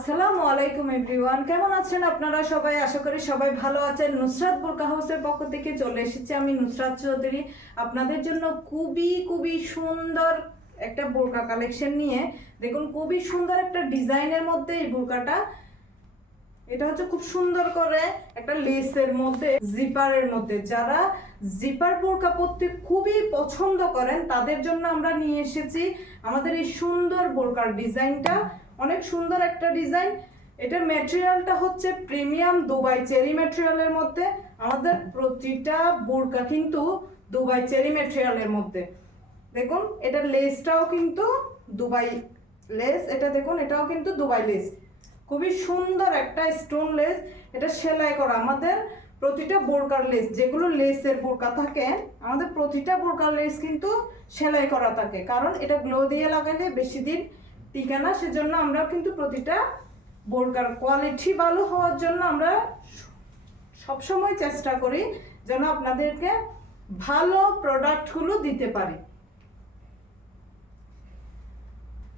আসসালামু আলাইকুম এভরিওয়ান। কেমন আছেন আপনারা সবাই? আশা করি সবাই ভালো আছেন। নুসরাত বোরকা হাউসের পক্ষ থেকে চলে এসেছি আমি, নুসরাত চৌধুরী। আপনাদের জন্য খুবই খুবই সুন্দর একটা বোরকা কালেকশন নিয়ে। দেখুন, খুবই সুন্দর একটা ডিজাইনের মধ্যে এই বোরকাটা। এটা হচ্ছে খুব সুন্দর করে একটা লেসের মধ্যে, জিপারের মধ্যে। যারা জিপার বোরকা পরতে খুবই পছন্দ করেন, তাদের জন্য আমরা নিয়ে এসেছি আমাদের এই সুন্দর বোরকার ডিজাইনটা। অনেক সুন্দর একটা ডিজাইন। এটার ম্যাটেরিয়ালটা হচ্ছে প্রিমিয়াম দুবাই চেরি ম্যাটেরিয়ালের মধ্যে। আমাদের প্রতিটা বোরকা কিন্তু দুবাই চেরি ম্যাটেরিয়ালের মধ্যে। দেখুন এটার লেসটাও কিন্তু দুবাই লেস, এটা দেখুন, এটাও কিন্তু দুবাই লেস। খুবই সুন্দর একটা স্টোন লেস এটা সেলাই করা। আমাদের প্রতিটা বোরকার লেস যেগুলো লেসের বোরকা থাকে, আমাদের প্রতিটা বোরকার লেস কিন্তু সেলাই করা থাকে। কারণ এটা গ্লো দিয়ে লাগালে বেশি দিন টিকে না, সেজন্য আমরা কিন্তু প্রতিটা বোরকার কোয়ালিটি ভালো হওয়ার জন্য আমরা সবসময় চেষ্টা করি যেন আপনাদেরকে ভালো প্রোডাক্টগুলো দিতে পারি।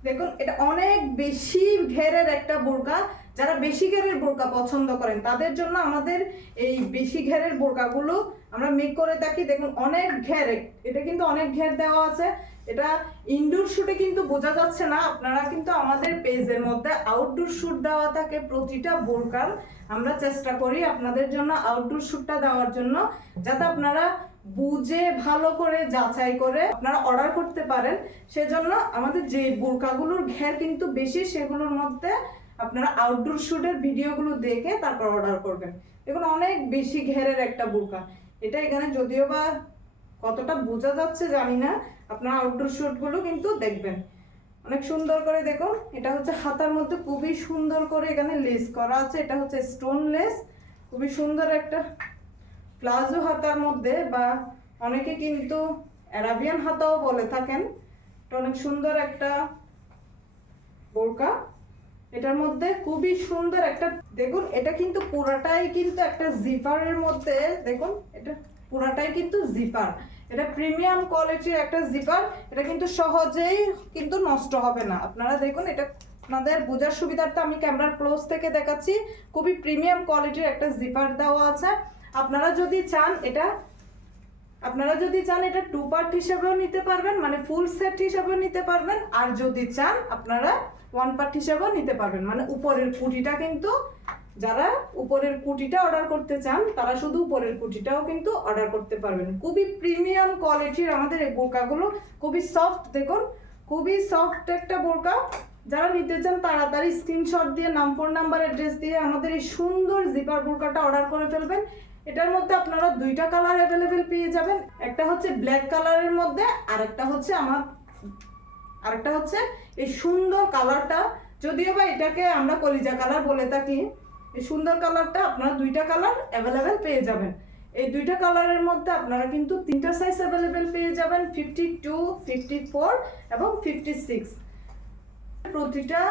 দেখুন, এটা অনেক বেশি ঘেরের একটা বোরকা। যারা বেশি ঘেরের বোরকা পছন্দ করেন, তাদের জন্য আমাদের এই বেশি ঘেরের বোরকাগুলো আমরা মেক করে থাকি। দেখুন, অনেক ঘের, এটা কিন্তু অনেক ঘের দেওয়া আছে। এটা ইনডোর শুটে কিন্তু বোঝা যাচ্ছে না, আপনারা কিন্তু আমাদের পেজের মধ্যে আউটডোর শুট দেওয়া থাকে প্রতিটা বোরকার। আমরা চেষ্টা করি আপনাদের জন্য আউটডোর শুটটা দেওয়ার জন্য, যাতে আপনারা বুঝে ভালো করে যাচাই করে আপনারা অর্ডার করতে পারেন। সেজন্য আমাদের যে বোরকাগুলোর ঘের কিন্তু বেশি, সেগুলোর মধ্যে আপনারা আউটডোর শুটের ভিডিওগুলো দেখে তারপর অর্ডার করবেন। দেখুন, অনেক বেশি ঘেরের একটা বোরকা। এটা এখানে যদিও বা কতটা বোঝা যাচ্ছে জানি না। আপনারা আউটডোর শুটগুলো কিন্তু দেখবেন। অনেক সুন্দর করে দেখুন, এটা হচ্ছে হাতার মধ্যে খুবই সুন্দর করে এখানে লেস করা আছে। এটা হচ্ছে স্টোন লেস খুবই সুন্দর একটা প্লাজো হাতার মধ্যে বা অনেকে কিন্তু অ্যারাবিয়ান হাতাও বলে থাকেন। এটা অনেক সুন্দর একটা বোরকা। এটার মধ্যে খুবই সুন্দর একটা, দেখুন, এটা কিন্তু পুরাটাই কিন্তু একটা জিপারের মধ্যে, দেখুন, এটা পুরাটাই কিন্তু জিপার। এটা প্রিমিয়াম কোয়ালিটির একটা জিপার, এটা কিন্তু সহজেই কিন্তু নষ্ট হবে না। আপনারা দেখুন, এটা আপনাদের বোঝার সুবিধার্থে আমি ক্যামেরার ক্লোজ থেকে দেখাচ্ছি। খুবই প্রিমিয়াম কোয়ালিটির একটা জিপার দেওয়া আছে। আপনারা যদি চান এটা, আপনারা যদি চান এটা টু পার্ট হিসেবেও নিতে পারবেন মানে ফুল সেট হিসেবেও নিতে পারবেন, আর যদি চান আপনারা ওয়ান পার্ট হিসেবেও নিতে পারবেন। মানে উপরের কুটিটা কিন্তু, যারা উপরের কুটিটা অর্ডার করতে চান, তারা শুধু উপরের কুটিটাও কিন্তু অর্ডার করতে পারবেন। খুবই প্রিমিয়াম কোয়ালিটির আমাদের এই বোরকাগুলো, খুবই সফট দেখুন, খুবই সফট একটা বোরকা। যারা নিতে চান, তাড়াতাড়ি স্ক্রিনশট দিয়ে নাম ফোন নাম্বার অ্যাড্রেস দিয়ে আমাদের এই সুন্দর জিপার বোরকাটা অর্ডার করে ফেলবেন। এটার মধ্যে আপনারা দুইটা কালার অ্যাভেলেবেল পেয়ে যাবেন। একটা হচ্ছে ব্ল্যাক কালারের মধ্যে আর একটা হচ্ছে আমার, আরেকটা হচ্ছে এই সুন্দর কালারটা। যদিও বা এটাকে আমরা কলিজা কালার বলে থাকি, এই সুন্দর কালারটা আপনারা দুইটা কালার অ্যাভেলেবেল পেয়ে যাবেন। এই দুইটা কালারের মধ্যে আপনারা কিন্তু তিনটা সাইজ অ্যাভেলেবেল পেয়ে যাবেন ফিফটি টু ফিফটি ফোর এবং ফিফটি সিক্স প্রতিটা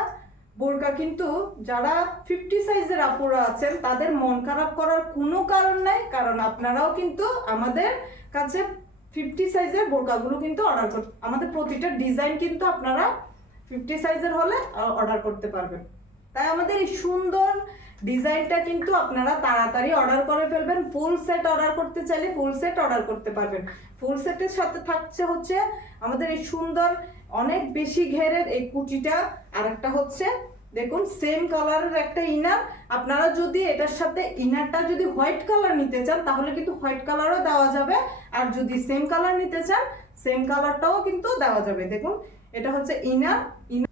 বোরকা, কিন্তু যারা ফিফটি সাইজের আপুরা আছেন, তাদের মন খারাপ করার কোনো কারণ নাই, কারণ আপনারাও কিন্তু আমাদের কাছে ফিফটি সাইজের বোরকাগুলো কিন্তু অর্ডার করতে আমাদের প্রতিটা ডিজাইন কিন্তু আপনারা ফিফটি সাইজের হলে অর্ডার করতে পারবেন। তাই আমাদের এই সুন্দর ডিজাইনটা কিন্তু আপনারা তাড়াতাড়ি অর্ডার করে ফেলবেন। ফুল সেট অর্ডার করতে চাইলে ফুল সেট অর্ডার করতে পারবেন। ফুল সেটের সাথে থাকছে হচ্ছে আমাদের এই সুন্দর অনেক বেশি ঘেরের এই কুটিটা। আর একটা হচ্ছে, দেখুন সেম কালারের একটা ইনার আপনারা যদি এটার সাথে ইনারটা যদি হোয়াইট কালার নিতে চান, তাহলে কিন্তু হোয়াইট কালারও দেওয়া যাবে। আর যদি সেম কালার নিতে চান সেম কালারটাও কিন্তু দেওয়া যাবে। দেখুন, এটা হচ্ছে ইনার ইনার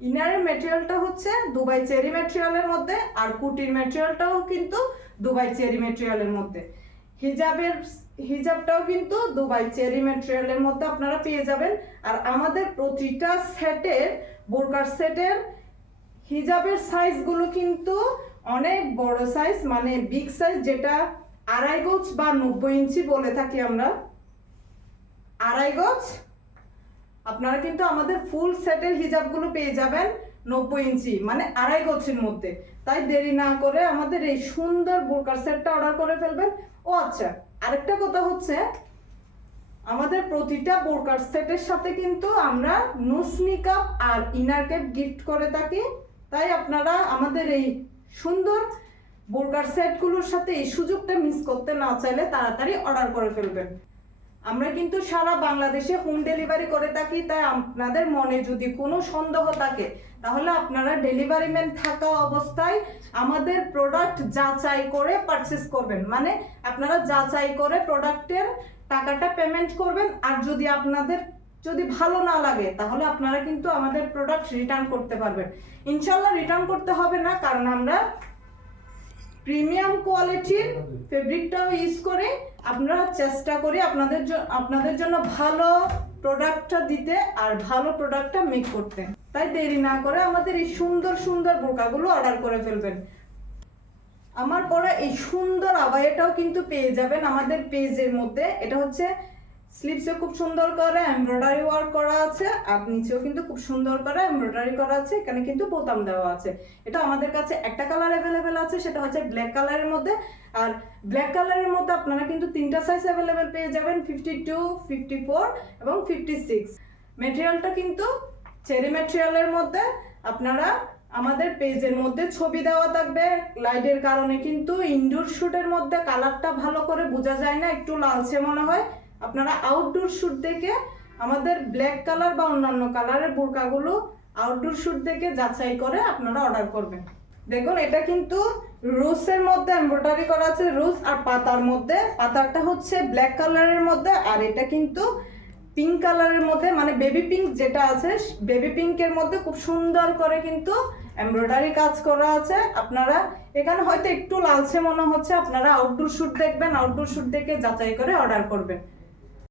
ইনারের ম্যাটেরিয়ালটা হচ্ছে দুবাই চেরি ম্যাটেরিয়ালের মধ্যে আর কুটির ম্যাটেরিয়ালটাও কিন্তু দুবাই চেরি ম্যাটেরিয়ালের মধ্যে। হিজাবের হিজাবটাও কিন্তু দুবাই চেরি ম্যাটেরিয়ালের মধ্যে আপনারা পেয়ে যাবেন। আর আমাদের প্রতিটা সেটের, বোরকার সেটের হিজাবের সাইজগুলো কিন্তু অনেক বড় সাইজ মানে বিগ সাইজ যেটা আড়াই গজ বা নব্বই ইঞ্চি বলে থাকি আমরা। আড়াই গজ আপনারা কিন্তু আমাদের ফুল সেটের হিজাবগুলো পেয়ে যাবেন নব্বই ইঞ্চি মানে আড়াই গছের মধ্যে। তাই দেরি না করে আমাদের এই সুন্দর বোরকার সেটটা অর্ডার করে ফেলবেন। ও আচ্ছা আরেকটা কথা হচ্ছে, আমাদের প্রতিটা বোরকার সেটের সাথে কিন্তু আমরা নুস মেকআপ আর ইনার ক্যাপ গিফট করে থাকি। তাই আপনারা আমাদের এই সুন্দর বোরকার সেটগুলোর সাথে এই সুযোগটা মিস করতে না চাইলে তাড়াতাড়ি অর্ডার করে ফেলবেন। আমরা কিন্তু সারা বাংলাদেশে হোম ডেলিভারি করে থাকি, তাই আপনাদের মনে যদি কোনো সন্দেহ থাকে, তাহলে আপনারা ডেলিভারি ম্যান থাকা অবস্থায় আমাদের প্রোডাক্ট যাচাই করে পারচেস করবেন। মানে আপনারা যাচাই করে প্রোডাক্টের টাকাটা পেমেন্ট করবেন, আর যদি আপনাদের যদি ভালো না লাগে, তাহলে আপনারা কিন্তু আমাদের প্রোডাক্ট রিটার্ন করতে পারবেন। ইনশাল্লাহ রিটার্ন করতে হবে না, কারণ আমরা প্রিমিয়াম কোয়ালিটির ফেব্রিকটাও ইউজ করে আমরা চেষ্টা করি আপনাদের আপনাদের জন্য ভালো প্রোডাক্টটা দিতে আর ভালো প্রোডাক্টটা মেক করতে। তাই দেরি না করে আমাদের এই সুন্দর সুন্দর বোকাগুলো অর্ডার করে ফেলবেন। আমার পরে এই সুন্দর আবায়াটাও কিন্তু পেয়ে যাবেন আমাদের পেজের মধ্যে। এটা হচ্ছে স্লিপসে খুব সুন্দর করে এমব্রয়ডারি ওয়ার্ক করা আছে, আর নিচেও কিন্তু খুব সুন্দর করে এমব্রয়ডারি করা আছে, এখানে কিন্তু বোতাম দেওয়া আছে। এটা আমাদের কাছে একটা কালার অ্যাভেলেবেল আছে, সেটা হচ্ছে ব্ল্যাক কালারের মধ্যে, আর ব্ল্যাক কালারের মধ্যে আপনারা কিন্তু তিনটা সাইজ অ্যাভেলেবেল পেয়ে যাবেন ফিফটি টু ফিফটি ফোর এবং ফিফটি সিক্স মেটেরিয়ালটা কিন্তু চেরি ম্যাটেরিয়ালের মধ্যে, আপনারা আমাদের পেজের মধ্যে ছবি দেওয়া থাকবে। লাইটের কারণে কিন্তু ইনডোর শুটের মধ্যে কালারটা ভালো করে বোঝা যায় না, একটু লালচে মনে হয়। আপনারা আউটডোর শুট দেখে আমাদের ব্ল্যাক কালার বা অন্যান্য কালারের বোরকাগুলো আউটডোর শুট দেখে যাচাই করে আপনারা অর্ডার করবেন। দেখুন, এটা কিন্তু রোসের মধ্যে এমব্রয়ডারি করা আছে রোজ আর পাতার মধ্যে। পাতাটা হচ্ছে ব্ল্যাক কালারের মধ্যে, আর এটা কিন্তু পিঙ্ক কালারের মধ্যে মানে বেবি পিঙ্ক যেটা আছে বেবি পিঙ্কের মধ্যে খুব সুন্দর করে কিন্তু এমব্রয়ডারি কাজ করা আছে। আপনারা এখানে হয়তো একটু লালচে মনে হচ্ছে, আপনারা আউটডোর শ্যুট দেখবেন আউটডোর শুট দেখে যাচাই করে অর্ডার করবেন।